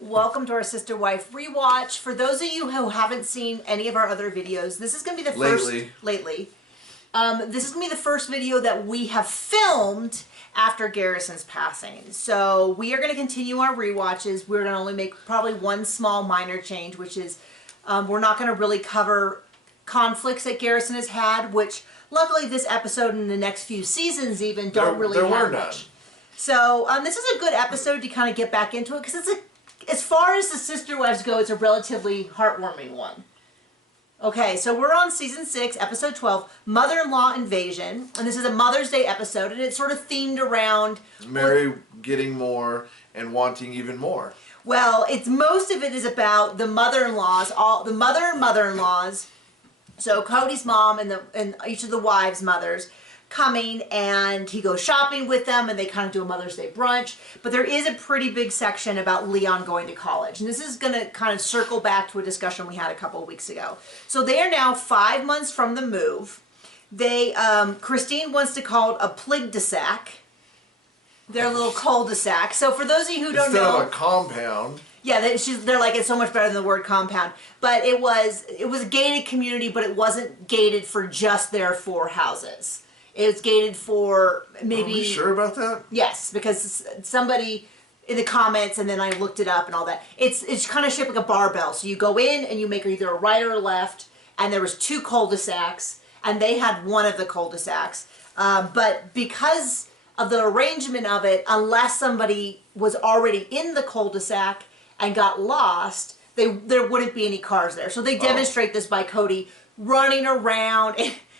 Welcome to our Sister Wife rewatch. For those of you who haven't seen any of our other videos, this is going to be the first... Lately. This is going to be the first video that we have filmed after Garrison's passing. So we are going to continue our rewatches. We're going to only make probably one small minor change, which is we're not going to really cover conflicts that Garrison has had, which luckily this episode and the next few seasons even don't really have much. So this is a good episode to kind of get back into it, because it's as far as the SisterWives go, it's a relatively heartwarming one. Okay, so we're on season 6, episode 12, Mother-in-Law Invasion, and this is a Mother's Day episode, and it's sort of themed around Mary getting more and wanting even more. Well, most of it is about the mother-in-laws, the mother and mother-in-laws. So Cody's mom and each of the wives' mothers coming, and he goes shopping with them, and they kind of do a Mother's Day brunch. But there is a pretty big section about Leon going to college, and this is going to kind of circle back to a discussion we had a couple of weeks ago. So they are now 5 months from the move. They Christine wants to call it a plig-de-sac, their little cul-de-sac. So for those of you who don't know, instead of a compound. Yeah, they're like, it's so much better than the word compound. But it was a gated community, but it wasn't gated for just their 4 houses. It's gated for maybe... Are you sure about that? Yes, because somebody in the comments, and then I looked it up and all that. It's kind of shaped like a barbell. So you go in and you make either a right or a left, and there was 2 cul-de-sacs, and they had one of the cul-de-sacs. But because of the arrangement of it, unless somebody was already in the cul-de-sac and got lost, there wouldn't be any cars there. So they demonstrate this by Cody running around.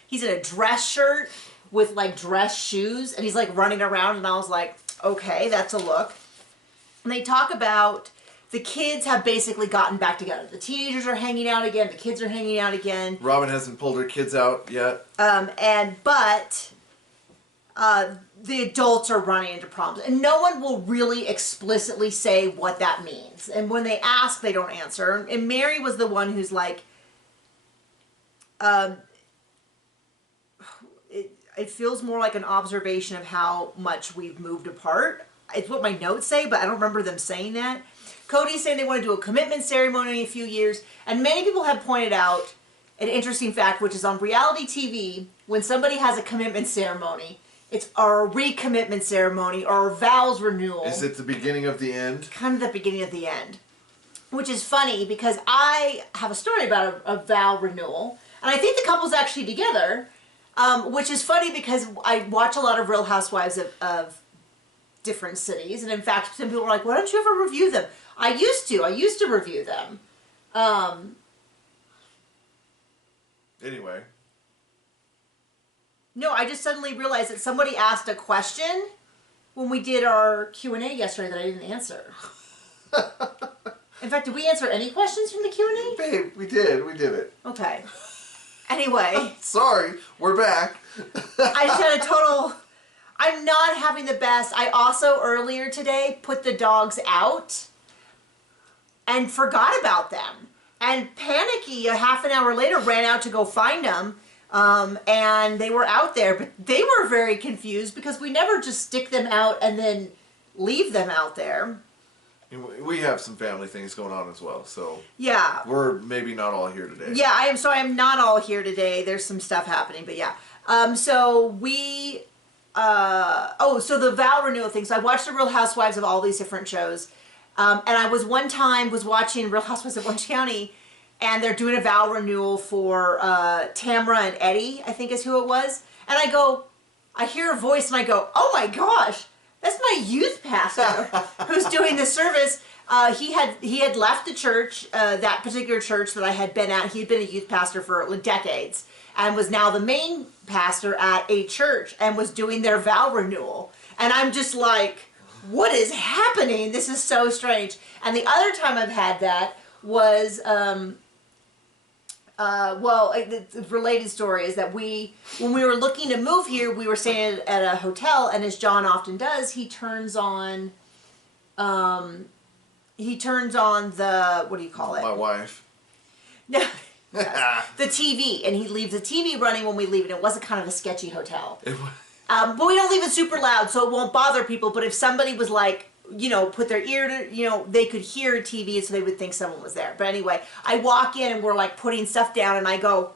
He's in a dress shirt with like dress shoes, and he's like running around, and I was like, okay, that's a look. And they talk about the kids have basically gotten back together. The teenagers are hanging out again, the kids are hanging out again. Robin hasn't pulled her kids out yet. But the adults are running into problems, and no one will really explicitly say what that means. And when they ask, they don't answer. And Mary was the one who's like, it feels more like an observation of how much we've moved apart. It's what my notes say, but I don't remember them saying that. Cody's saying they want to do a commitment ceremony in a few years, and many people have pointed out an interesting fact, which is on reality TV, when somebody has a commitment ceremony, it's a recommitment ceremony or a vows renewal. Is it the beginning of the end? Kind of the beginning of the end. Which is funny, because I have a story about a vow renewal, and I think the couple's actually together. Which is funny because I watch a lot of Real Housewives of different cities, and in fact some people are like, why don't you ever review them? I used to review them. Anyway. No, I just suddenly realized that somebody asked a question when we did our Q&A yesterday that I didn't answer. In fact, did we answer any questions from the Q&A? Babe, we did it. Okay. Anyway. Sorry, we're back. I just had a total... I'm not having the best. I also, earlier today, put the dogs out and forgot about them. And panicky, a half an hour later, ran out to go find them. And they were out there, but they were very confused because we never just stick them out and then leave them out there. We have some family things going on as well, so yeah, we're maybe not all here today. Yeah, I am not all here today. There's some stuff happening, but yeah. So we, so the vow renewal thing. So I watched the Real Housewives of all these different shows, and I was watching Real Housewives of Orange County, and they're doing a vow renewal for Tamra and Eddie, I think is who it was, and I hear a voice, and I go, oh my gosh. That's my youth pastor who's doing the service. He had left the church, that particular church that I had been at. He had been a youth pastor for decades and was now the main pastor at a church and was doing their vow renewal. And I'm just like, what is happening? This is so strange. And the other time I've had that was... the related story is that when we were looking to move here, we were staying at a hotel, and as John often does, he turns on the, what do you call it? My wife. No, the TV, and he leaves the TV running when we leave, and it wasn't kind of a sketchy hotel. But we don't leave it super loud, so it won't bother people, but if somebody was like put their ear to, they could hear a TV, so they would think someone was there. But anyway, I walk in and we're like putting stuff down, and I go,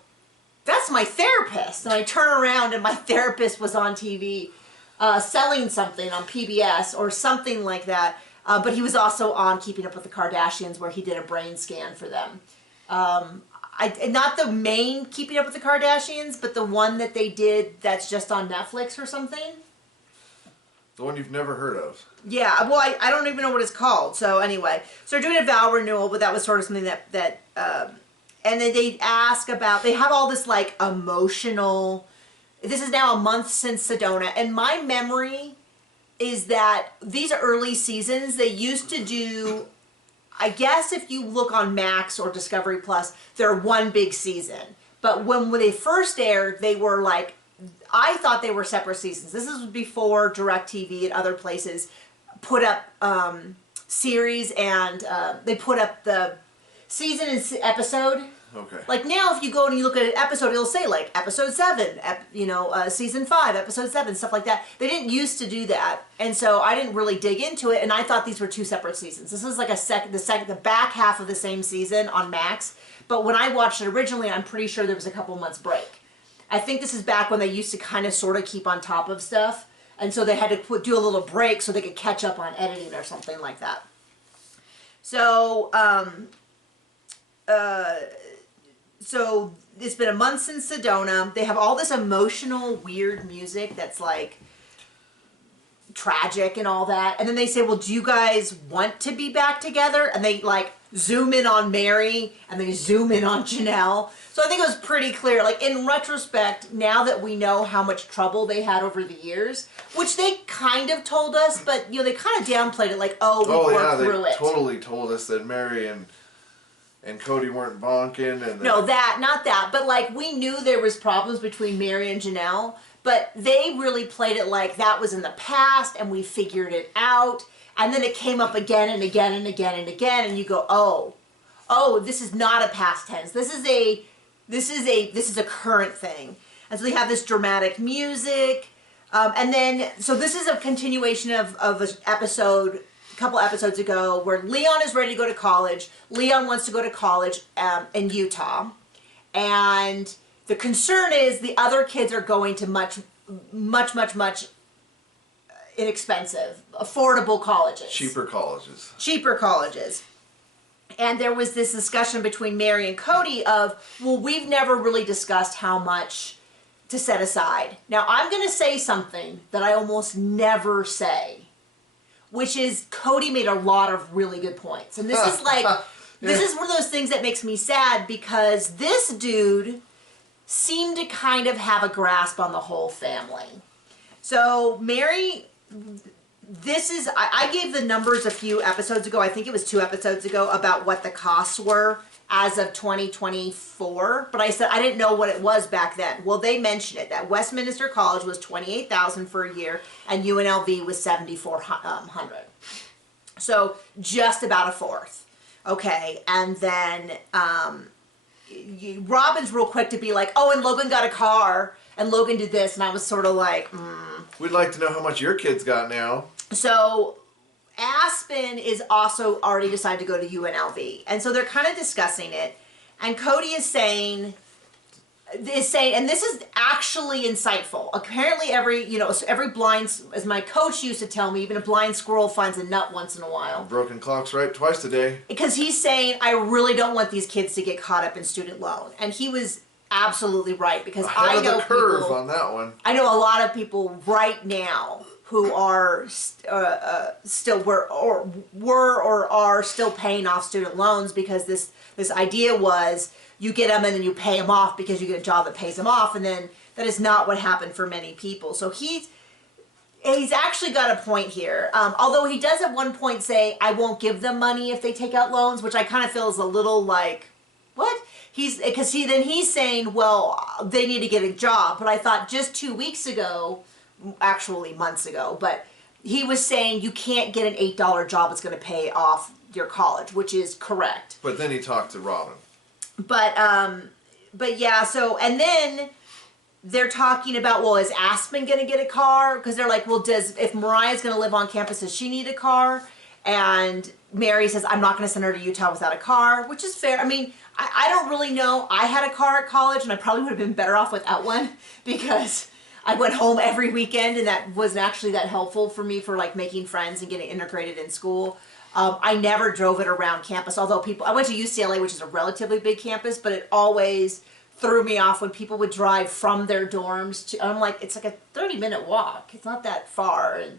that's my therapist. And I turn around and my therapist was on TV selling something on PBS or something like that. But he was also on Keeping Up with the Kardashians, where he did a brain scan for them. Not the main Keeping Up with the Kardashians, but the one that they did that's just on Netflix or something. The one you've never heard of. Yeah, well, I don't even know what it's called. So anyway, so they're doing a vow renewal, but that was sort of something that and then they ask about, they have all this like emotional, this is now a month since Sedona, and my memory is that these early seasons, they used to do, I guess if you look on Max or Discovery Plus, they're one big season. But when they first aired, they were like, I thought they were separate seasons. This is before DirecTV and other places put up series, and they put up the season and episode. Okay. Like now, if you go and you look at an episode, it'll say like episode 7, season 5, episode 7, stuff like that. They didn't used to do that, and so I didn't really dig into it. And I thought these were two separate seasons. This was like the back half of the same season on Max. But when I watched it originally, I'm pretty sure there was a couple months break. I think this is back when they used to kind of sort of keep on top of stuff, and so they had to do a little break so they could catch up on editing or something like that. So. So it's been a month since Sedona. They have all this emotional, weird music that's like tragic and all that. And then they say, well, do you guys want to be back together? And they like zoom in on Mary and they zoom in on Janelle. So I think it was pretty clear. Like in retrospect, now that we know how much trouble they had over the years, which they kind of told us, but they kind of downplayed it like, we worked through it. They totally told us that Mary and Cody weren't bonking, and no, not that, but like we knew there was problems between Mary and Janelle, but they really played it like that was in the past and we figured it out, and then it came up again and again and again and again, and you go, oh, this is not a past tense. This is a current thing. And so they have this dramatic music, and then so this is a continuation of an episode. A couple episodes ago, where Leon is ready to go to college. Leon wants to go to college in Utah, and the concern is the other kids are going to much inexpensive, affordable colleges. Cheaper colleges. And there was this discussion between Mary and Cody of, well, we've never really discussed how much to set aside. Now, I'm going to say something that I almost never say, which is Cody made a lot of really good points. And this is like, this is one of those things that makes me sad, because this dude seemed to kind of have a grasp on the whole family. So Mary, I gave the numbers a few episodes ago, I think it was 2 episodes ago, about what the costs were as of 2024, but I said I didn't know what it was back then. Well, they mentioned it, that Westminster College was $28,000 for a year and UNLV was $7,400. So just about a fourth. Okay, and then Robin's real quick to be like, oh, and Logan got a car and Logan did this, and I was sort of like, We'd like to know how much your kids got now. So Aspen is also already decided to go to UNLV. And so they're kind of discussing it. And Cody is saying, and this is actually insightful. Apparently every blind, as my coach used to tell me, even a blind squirrel finds a nut once in a while. Broken clock's right twice a day. Because he's saying, I really don't want these kids to get caught up in student loan. And he was absolutely right, because I know the curve people, on that one. I know a lot of people right now who are still were or are still paying off student loans, because this idea was you get them and then you pay them off because you get a job that pays them off, and then that is not what happened for many people. So he's actually got a point here. Although he does at one point say, I won't give them money if they take out loans, which I kind of feel is a little like, what? He's saying, well, they need to get a job. But I thought just 2 weeks ago, actually months ago, but he was saying you can't get an $8 job that's going to pay off your college, which is correct. But then he talked to Robin. But yeah, so, and then they're talking about, well, is Aspen going to get a car? Because they're like, well, if Mariah's going to live on campus, does she need a car? And Mary says, I'm not going to send her to Utah without a car, which is fair. I mean, I don't really know. I had a car at college, and I probably would have been better off without one because I went home every weekend, and that wasn't actually that helpful for me for like making friends and getting integrated in school. I never drove it around campus, although I went to UCLA, which is a relatively big campus, but it always threw me off when people would drive from their dorms to, I'm like, it's like a 30-minute walk. It's not that far, and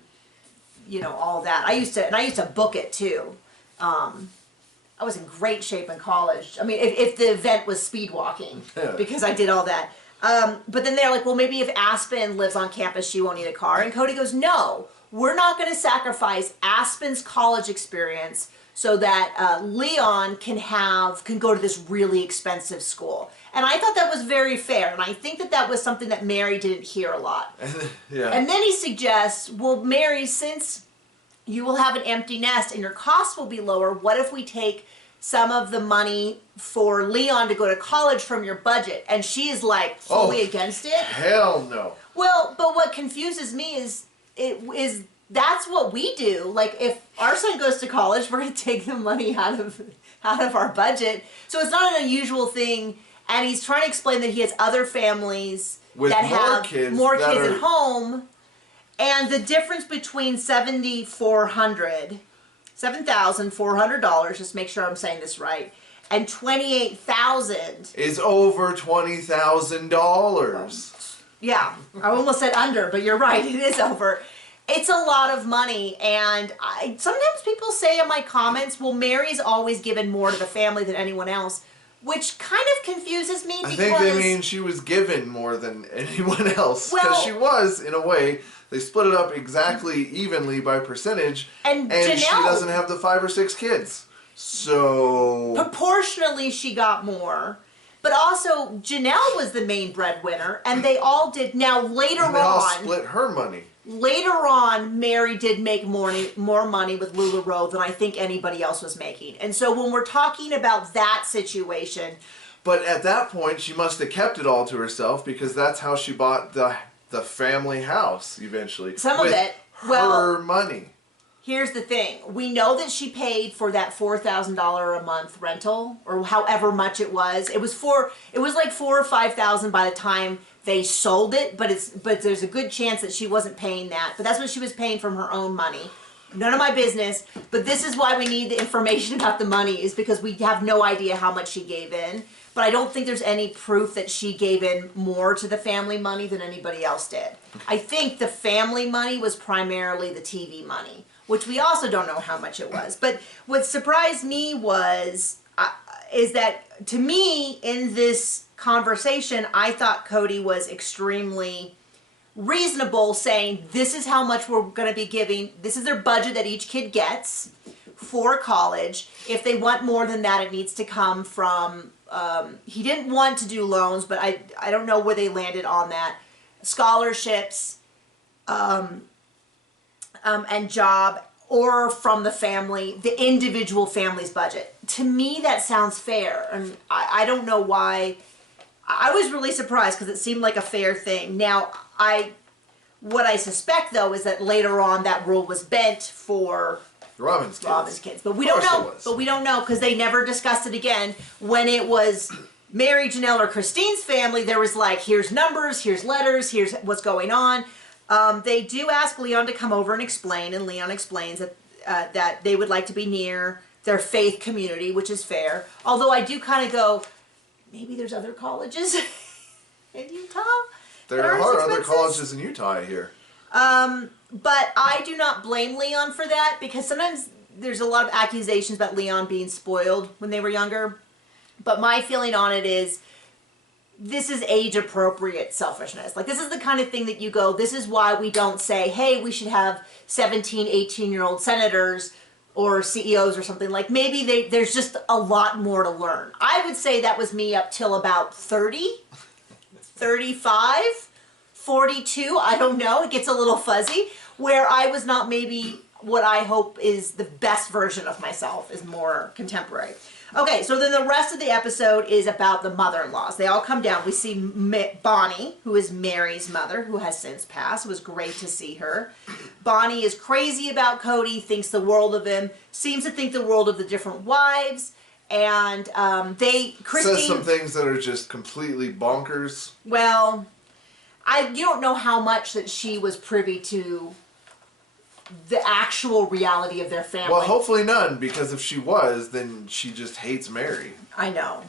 you know, all that. I used to book it too. I was in great shape in college. I mean, if the event was speed walking, because I did all that. But then they're like, well, maybe if Aspen lives on campus, she won't need a car. And Cody goes, no, we're not going to sacrifice Aspen's college experience so that Leon can go to this really expensive school. And I thought that was very fair. And I think that was something that Mary didn't hear a lot. Yeah. And then he suggests, well, Mary, since you will have an empty nest and your costs will be lower, what if we take some of the money for Leon to go to college from your budget? And she is like fully against it. Hell no. Well, but what confuses me is that's what we do. Like, if our son goes to college, we're going to take the money out of our budget. So it's not an unusual thing. And he's trying to explain that he has other families that have more kids at home. And the difference between $7,400, just make sure I'm saying this right, and $28,000 is over $20,000. Yeah, I almost said under, but you're right, it is over. It's a lot of money, and sometimes people say in my comments, well, Mary's always given more to the family than anyone else, which kind of confuses me because I think they mean she was given more than anyone else, because she was, in a way. They split it up exactly evenly by percentage, and Janelle, she doesn't have the 5 or 6 kids. So proportionally, she got more. But also, Janelle was the main breadwinner, and they all did. Now, later on, they all split her money. Later on, Mary did make more money with LuLaRoe than I think anybody else was making. And so when we're talking about that situation... But at that point, she must have kept it all to herself, because that's how she bought the family house eventually. Some of it. Her money. Here's the thing. We know that she paid for that $4,000 a month rental, or however much it was. It was like $4,000 or $5,000 by the time they sold it, but there's a good chance that she wasn't paying that. But that's what she was paying from her own money. None of my business, but this is why we need the information about the money, is because we have no idea how much she gave in. But I don't think there's any proof that she gave in more to the family money than anybody else did. I think the family money was primarily the TV money, which we also don't know how much it was. But what surprised me is that, to me, in this conversation, I thought Cody was extremely reasonable, saying this is how much we're going to be giving. This is their budget that each kid gets for college. If they want more than that, it needs to come from... he didn't want to do loans, but I don't know where they landed on that. Scholarships, and job, or from the family, the individual family's budget. To me, that sounds fair, and I don't know why. I was really surprised because it seemed like a fair thing. Now, what I suspect, though, is that later on that rule was bent for Robin's kids. But we don't know. But we don't know because they never discussed it again. When it was Mary, Janelle, or Christine's family, there was like, here's numbers, here's letters, here's what's going on. They do ask Leon to come over and explain, and Leon explains that they would like to be near their faith community, which is fair. Although I do kind of go, maybe there's other colleges in Utah. There are other colleges in Utah, I hear. But I do not blame Leon for that, because sometimes there's a lot of accusations about Leon being spoiled when they were younger. But my feeling on it is, this is age-appropriate selfishness. Like, this is the kind of thing that you go, this is why we don't say, hey, we should have 17, 18-year-old senators or CEOs or something. Like, maybe there's just a lot more to learn. I would say that was me up till about 30, 35, 42, I don't know, it gets a little fuzzy, where I was not maybe what I hope is the best version of myself is more contemporary. Okay, so then the rest of the episode is about the mother-in-laws. They all come down. We see Bonnie, who is Mary's mother, who has since passed. It was great to see her. Bonnie is crazy about Cody, thinks the world of him, seems to think the world of the different wives, and Christine says some things that are just completely bonkers. Well, you don't know how much that she was privy to the actual reality of their family. Well, hopefully none, because if she was, then she just hates Mary. I know.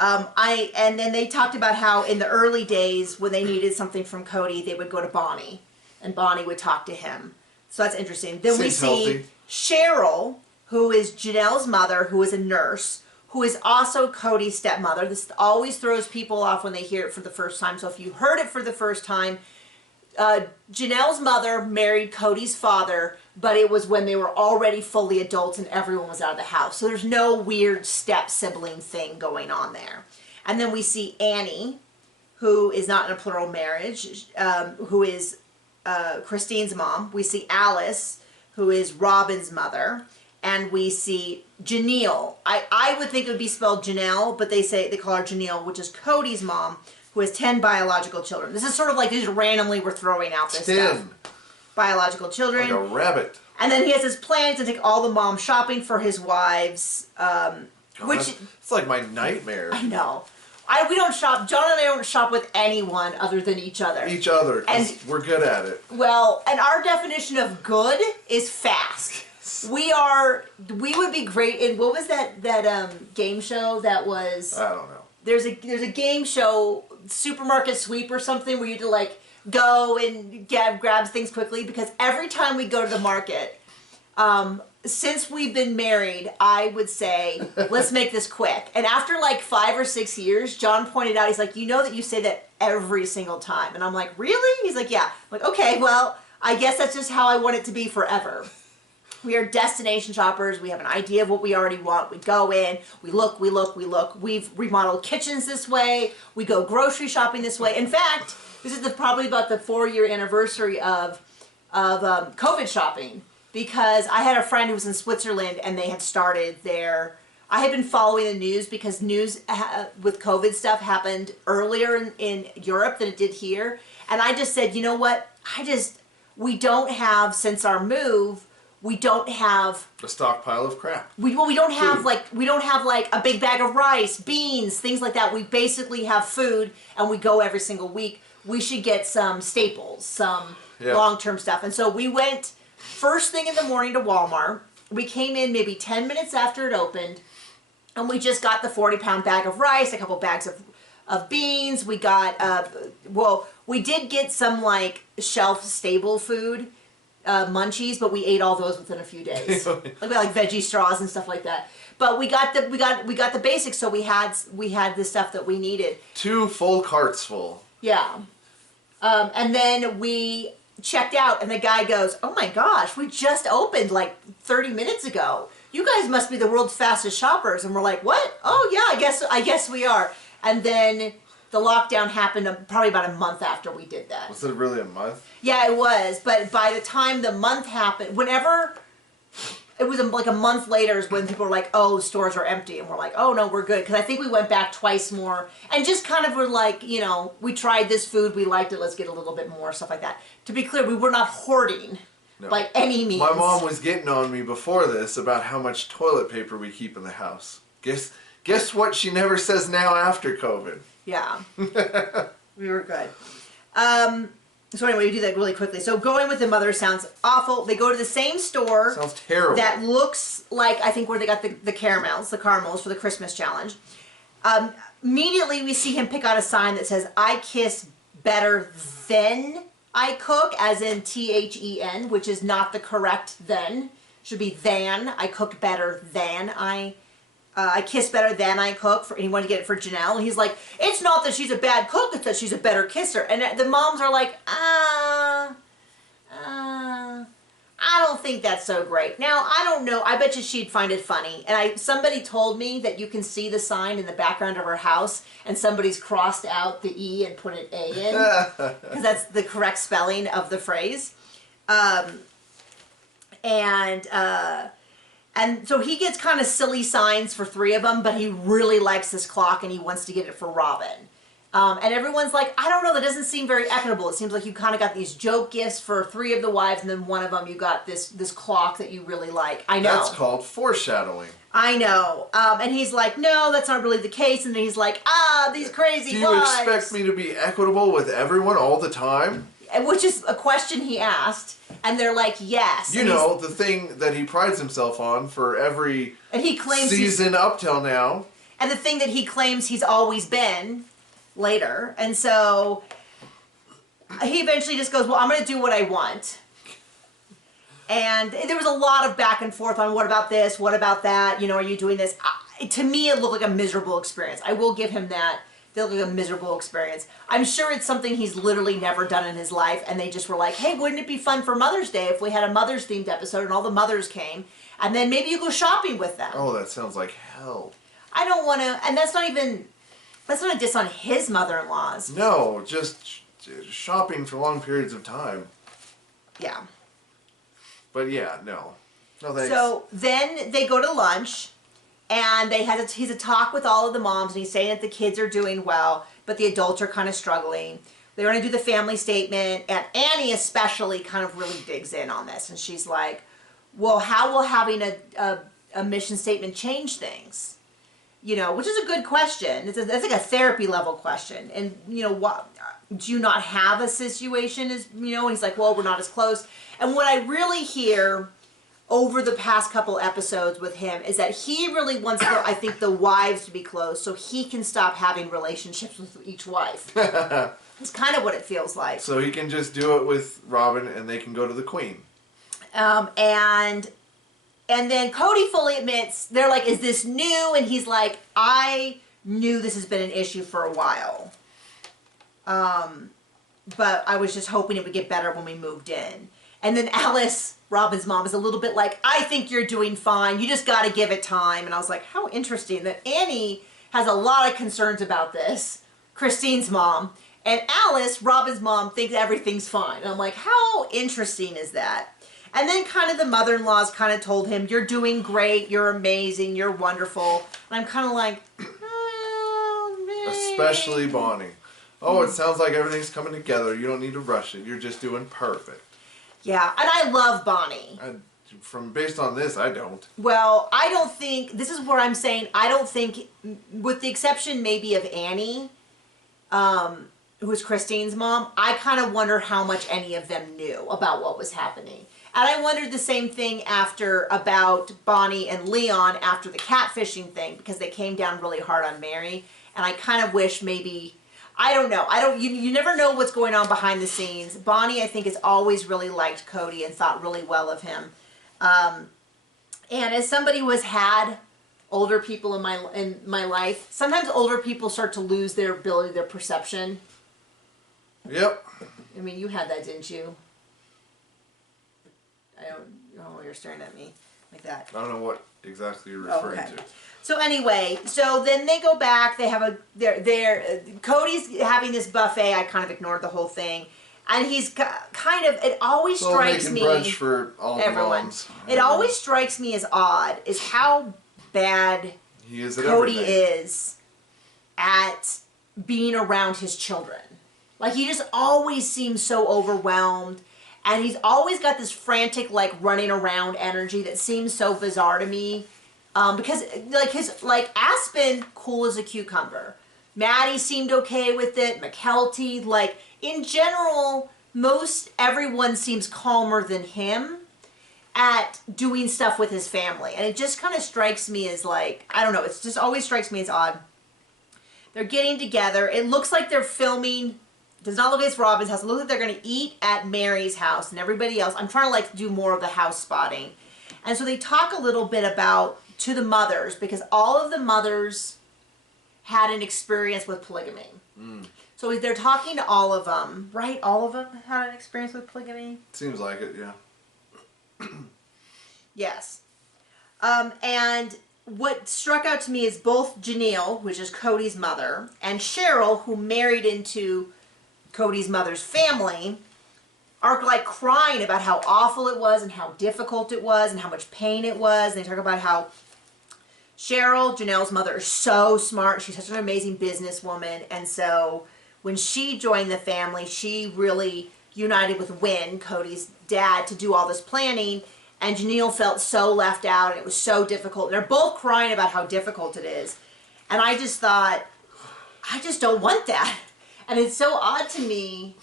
And then they talked about how in the early days when they needed something from Cody, they would go to Bonnie, and Bonnie would talk to him. So that's interesting. Then we see healthy. Cheryl, who is Janelle's mother, who is a nurse, who is also Cody's stepmother. This always throws people off when they hear it for the first time. So if you heard it for the first time, Janelle's mother married Cody's father, but it was when they were already fully adults and everyone was out of the house. So there's no weird step-sibling thing going on there. And then we see Annie, who is not in a plural marriage, who is Christine's mom. We see Alice, who is Robin's mother. And we see Janelle. I would think it would be spelled Janelle, but they call her Janelle, which is Cody's mom, who has 10 biological children. This is sort of like just randomly we're throwing out this 10 stuff. Biological children. Like a rabbit. And then he has his plans to take all the moms shopping for his wives, which... It's like my nightmare. I know. We don't shop, John and I don't shop with anyone other than each other. Each other, because we're good at it. Well, and our definition of good is fast. We would be great in, what was that game show that was... I don't know. There's a game show, Supermarket Sweep or something, where you had to like go and grab things quickly, because every time we go to the market, since we've been married, I would say, let's make this quick. And after like 5 or 6 years, John pointed out, he's like, you know that you say that every single time. And I'm like, really? He's like, yeah. I'm like, okay, well, I guess that's just how I want it to be forever. We are destination shoppers. We have an idea of what we already want. We go in, we look. We've remodeled kitchens this way. We go grocery shopping this way. In fact, this is probably about the 4-year anniversary of COVID shopping, because I had a friend who was in Switzerland and they had started their... I had been following the news because news with COVID stuff happened earlier in Europe than it did here. And I just said, you know what? We don't have, since our move... We don't have a stockpile of crap. We don't have like a big bag of rice, beans, things like that. We basically have food, and we go every single week. We should get some staples, some long-term stuff. And so we went first thing in the morning to Walmart. We came in maybe 10 minutes after it opened, and we just got the 40-pound bag of rice, a couple bags of beans. We got we did get some like shelf-stable food. Munchies, but we ate all those within a few days. like veggie straws and stuff like that. But we got the basics, so we had the stuff that we needed. 2 full carts full. Yeah. And then we checked out, and the guy goes, "Oh my gosh, we just opened like 30 minutes ago. You guys must be the world's fastest shoppers." And we're like, "What? Oh yeah, I guess we are." And then the lockdown happened probably about a month after we did that. Was it really a month? Yeah, it was. But by the time the month happened, it was like a month later is when people were like, oh, stores are empty. And we're like, oh, no, we're good. Because I think we went back twice more. And just kind of were like, we tried this food. We liked it. Let's get a little bit more, stuff like that. To be clear, we were not hoarding by any means. My mom was getting on me before this about how much toilet paper we keep in the house. Guess what she never says now after COVID? Yeah. We were good. So anyway, we do that really quickly. So going with the mother sounds awful. They go to the same store. Sounds terrible. That looks like, I think, where they got the caramels for the Christmas challenge. Immediately we see him pick out a sign that says, I kiss better than I cook, as in THEN, which is not the correct then. Should be than. I cooked better than I kiss better than I cook, and he wanted to get it for Janelle, and he's like, it's not that she's a bad cook, it's that she's a better kisser. And the moms are like, I don't think that's so great. Now, I don't know, I bet you she'd find it funny. And somebody told me that you can see the sign in the background of her house, and somebody's crossed out the E and put an A in, because that's the correct spelling of the phrase. And so he gets kind of silly signs for 3 of them, but he really likes this clock and he wants to get it for Robin. And everyone's like, I don't know, that doesn't seem very equitable. It seems like you kind of got these joke gifts for 3 of the wives, and then one of them you got this clock that you really like. I know. That's called foreshadowing. I know. And he's like, no, that's not really the case. And then he's like, these crazy wives. Do you expect me to be equitable with everyone all the time? Which is a question he asked. And they're like, yes. You know, the thing that he prides himself on for every season up till now. And the thing that he claims he's always been later. And so he eventually just goes, well, I'm going to do what I want. And there was a lot of back and forth on what about this, what about that, are you doing this? To me, it looked like a miserable experience. I will give him that. It looked like a miserable experience. I'm sure it's something he's literally never done in his life, and they just were like, hey, wouldn't it be fun for Mother's Day if we had a Mother's-themed episode and all the mothers came, and then maybe you go shopping with them. Oh, that sounds like hell. I don't want to, and that's not a diss on his mother-in-laws. No, just shopping for long periods of time. Yeah. But yeah, no. No thanks. So then they go to lunch, and he's a talk with all of the moms, and he's saying that the kids are doing well, but the adults are kind of struggling. They're going to do the family statement, and Annie especially kind of really digs in on this, and she's like, well, how will having a mission statement change things? Which is a good question. That's like a therapy level question. And, what, do you not have a situation? And he's like, well, we're not as close. And what I really hear over the past couple episodes with him is that he really wants, I think, the wives to be close so he can stop having relationships with each wife. It's kind of what it feels like. So he can just do it with Robin and they can go to the Queen. And then Cody fully admits, they're like, is this new? And he's like, I knew this has been an issue for a while. But I was just hoping it would get better when we moved in. And then Alice, Robin's mom, is a little bit like, I think you're doing fine. You just got to give it time. And I was like, how interesting that Annie has a lot of concerns about this. Christine's mom. And Alice, Robin's mom, thinks everything's fine. And I'm like, how interesting is that? And then kind of the mother-in-laws kind of told him, you're doing great, you're amazing, you're wonderful. And I'm kind of like, especially Bonnie. Oh, it sounds like everything's coming together. You don't need to rush it. You're just doing perfect. Yeah, and I love Bonnie. Based on this, I don't. Well, I don't think, this is what I'm saying, I don't think, with the exception maybe of Annie, who is Christine's mom, I kind of wonder how much any of them knew about what was happening. And I wondered the same thing about Bonnie and Leon after the catfishing thing, because they came down really hard on Mary. And I kind of wish maybe, I don't know. You never know what's going on behind the scenes. Bonnie, I think, has always really liked Cody and thought really well of him. And as somebody who has had older people in my life, sometimes older people start to lose their ability, their perception. Yep. I mean, you had that, didn't you? I don't know, you're staring at me like that. I don't know what exactly you're referring to. So anyway, so then they go back. They have Cody's having this buffet. I kind of ignored the whole thing, and he's kind of. It always strikes me. Brunch for all everyone. Moms. It always strikes me as odd is how bad he is at Cody everything. is at being around his children. Like he just always seems so overwhelmed. And he's always got this frantic, like, running around energy that seems so bizarre to me. Because, Aspen, cool as a cucumber. Maddie seemed okay with it. McKelty, in general, everyone seems calmer than him at doing stuff with his family. And it just kind of strikes me as, I don't know, it just always strikes me as odd. They're getting together. It looks like they're filming. Does not look like it's Robin's house. It looks like they're going to eat at Mary's house and everybody else. I'm trying to do more of the house spotting. And so they talk a little bit to the mothers, because all of the mothers had an experience with polygamy. Mm. So they're talking to all of them, right? All of them had an experience with polygamy? Seems like it, yeah. Yes. And what struck out to me is both Janelle, which is Cody's mother, and Cheryl, who married into Cody's mother's family, are like crying about how awful it was and how difficult it was and how much pain it was. And they talk about how Cheryl, Janelle's mother, is so smart. She's such an amazing businesswoman. And so when she joined the family, she really united with Wynn, Cody's dad, to do all this planning. And Janelle felt so left out, and it was so difficult. They're both crying about how difficult it is. And I just thought, I just don't want that. And it's so odd to me.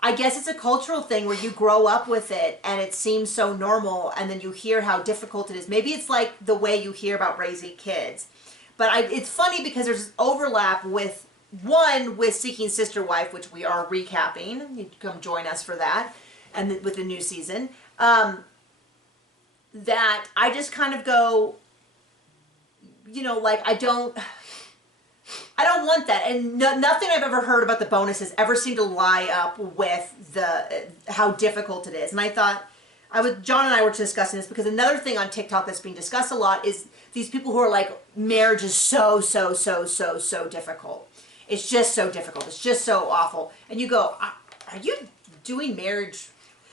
I guess it's a cultural thing where you grow up with it and it seems so normal, and then you hear how difficult it is. Maybe it's like the way you hear about raising kids. But it's funny because there's overlap with Seeking Sister Wife, which we are recapping. You can come join us for that, and with the new season. That I just kind of go, like I don't want that. And nothing I've ever heard about the bonuses ever seemed to lie up with how difficult it is. And I thought, John and I were discussing this because another thing on TikTok that's being discussed a lot is these people who are like, marriage is so difficult. It's just so difficult. It's just so awful. And you go, are you doing marriage?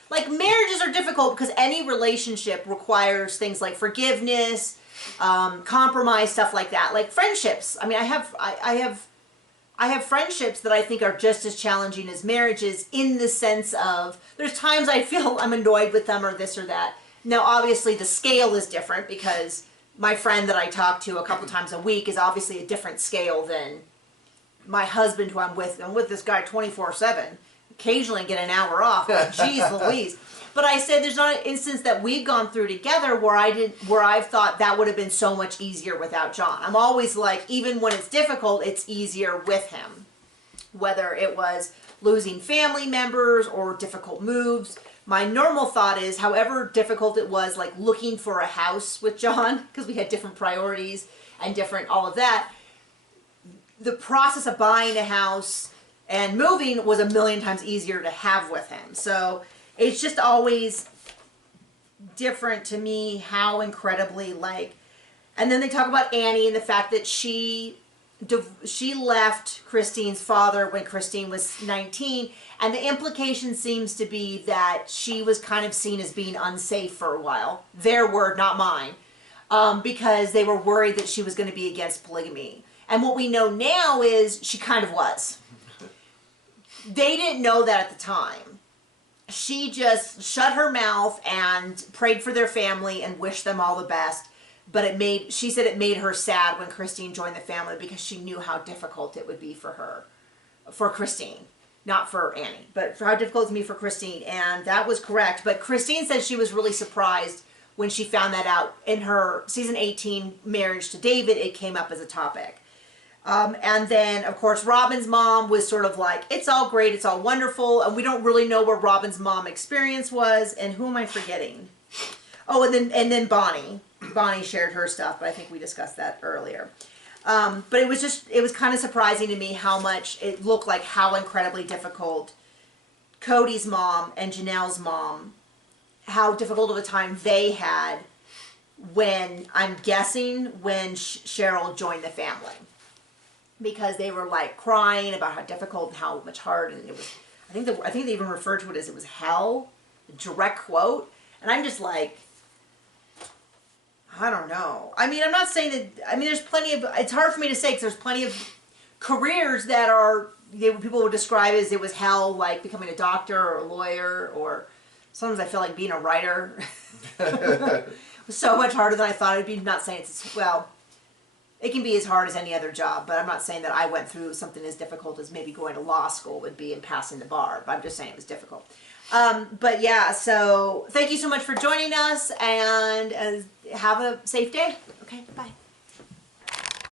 Like, marriages are difficult because any relationship requires things like forgiveness, compromise, stuff like that. Like friendships. I mean, I have friendships that I think are just as challenging as marriages, in the sense of there's times I feel I'm annoyed with them or this or that. Now, obviously, the scale is different because my friend that I talk to a couple times a week is obviously a different scale than my husband, who I'm with. I'm with this guy 24/7. Occasionally get an hour off. But geez Louise. But I said there's not an instance that we've gone through together where I've thought that would have been so much easier without John. I'm always like, even when it's difficult, it's easier with him. Whether it was losing family members or difficult moves. My normal thought is, however difficult it was, like looking for a house with John, because we had different priorities and different all of that, the process of buying a house and moving was a million times easier to have with him. So it's just always different to me how incredibly and then they talk about Annie and the fact that she left Christine's father when Christine was 19, and the implication seems to be that she was kind of seen as being unsafe for a while. Their word, not mine, because they were worried that she was going to be against polygamy. And what we know now is she kind of was. They didn't know that at the time. She just shut her mouth and prayed for their family and wished them all the best. But she said it made her sad when Christine joined the family because she knew how difficult it would be for her, for Christine, not for Annie, but for how difficult it would be for Christine. And that was correct. But Christine said she was really surprised when she found that out. In her season 18 marriage to David, it came up as a topic. And then, of course, Robin's mom was sort of like, it's all great, it's all wonderful, and we don't really know where Robin's mom experience was, and who am I forgetting? Oh, and then Bonnie. Bonnie shared her stuff, but I think we discussed that earlier. But it was kind of surprising to me how much it looked like how incredibly difficult Cody's mom and Janelle's mom, how difficult of a time they had when Cheryl joined the family. Because they were like crying about how difficult and how much hard, and it was. I think they even referred to it as it was hell, direct quote. And I'm just like, I don't know. I mean, I'm not saying that. I mean, there's plenty of. It's hard for me to say because there's plenty of careers that are people would describe as it was hell, like becoming a doctor or a lawyer, or sometimes I feel like being a writer. It was so much harder than I thought it'd be. I'm not saying it's it can be as hard as any other job, but I'm not saying that I went through something as difficult as maybe going to law school would be and passing the bar, but I'm just saying it was difficult. But yeah, so thank you so much for joining us, and have a safe day. Okay, bye.